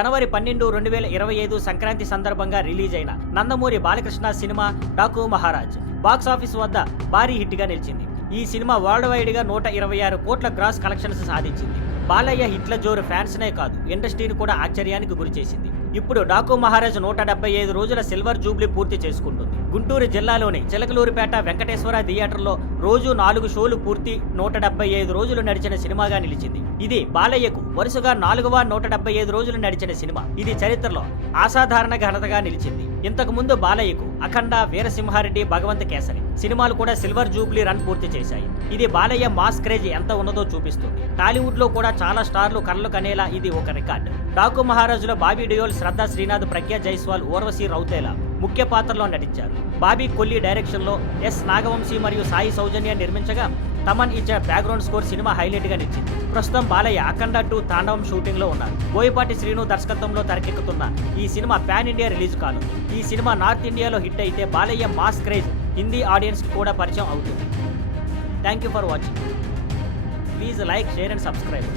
జనవరి 12, 2025 సంక్రాంతి సందర్భంగా రిలీజ్ అయిన Nandamuri Balakrishna cinema Daaku Maharaj box office వద్ద భారీ హిట్ గా నిలిచింది. ఈ సినిమా వరల్డ్ వైడ్ గా 126 కోట్ల గ్రాస్ కలెక్షన్స్ సాధించింది. బాలయ్య హిట్ల జోరు ఫ్యాన్స్నే కాదు, ఇండస్ట్రీని కూడా ఆశ్చర్యానికి గురిచేసింది. ఇప్పుడు డాకు మహారాజ్ 175 రోజుల సిల్వర్ జూబ్లీ పూర్తి చేసుకుంటుంది. గుంటూరు జిల్లాలోని చిలకలూరిపేట వెంకటేశ్వర థియేటర్లో రోజు 4 షోలు పూర్తి 175 రోజులు నడిచిన సినిమాగా నిలిచింది. ఇది బాలయ్యకు వరుసగా 4వ 175 రోజులు నడిచిన సినిమా. ఇది చరిత్రలో అసాధారణ ఘనతగా నిలిచింది. ఇంతకు ముందు బాలయ్యకు అఖండ, వీరసింహారెడ్డి, భగవంత్ కేసరి సినిమాలు కూడా సిల్వర్ జూబ్లీ రన్ పూర్తి చేశాయి. ఇది బాలయ్య మాస్ క్రేజ్ ఎంత ఉన్నదో చూపిస్తుంది. టాలీవుడ్ లో కూడా చాలా స్టార్లు కళ్ళు కనేలా ఇది ఒక రికార్డు. డాకు మహారాజులో బాబీ డియోల్, శ్రద్ధా శ్రీనాథ్, ప్రజ్ఞా జైస్వాల్, ఊర్వశి రౌతేలా ముఖ్య పాత్రలో నటించారు. బాబీ కొల్లి డైరెక్షన్ లో ఎస్ నాగవంశీ మరియు సాయి సౌజన్య నిర్మించగా తమన్ ఇచ్చిన బ్యాక్గ్రౌండ్ స్కోర్ సినిమా హైలైట్ గా నిలిచింది. ప్రస్తుతం బాలయ్య అఖండ 2 తాండవం షూటింగ్ లో ఉన్నారు. బోయపాటి శ్రీను దర్శకత్వంలో తెరకెక్కుతున్న ఈ సినిమా పాన్ ఇండియా రిలీజ్ కానుంది. ఈ సినిమా నార్త్ ఇండియాలో హిట్ అయితే Balayya mass craze Hindi audience కి కూడా పరిచయం అవుతుంది. Thank you for watching. Please like, share and subscribe.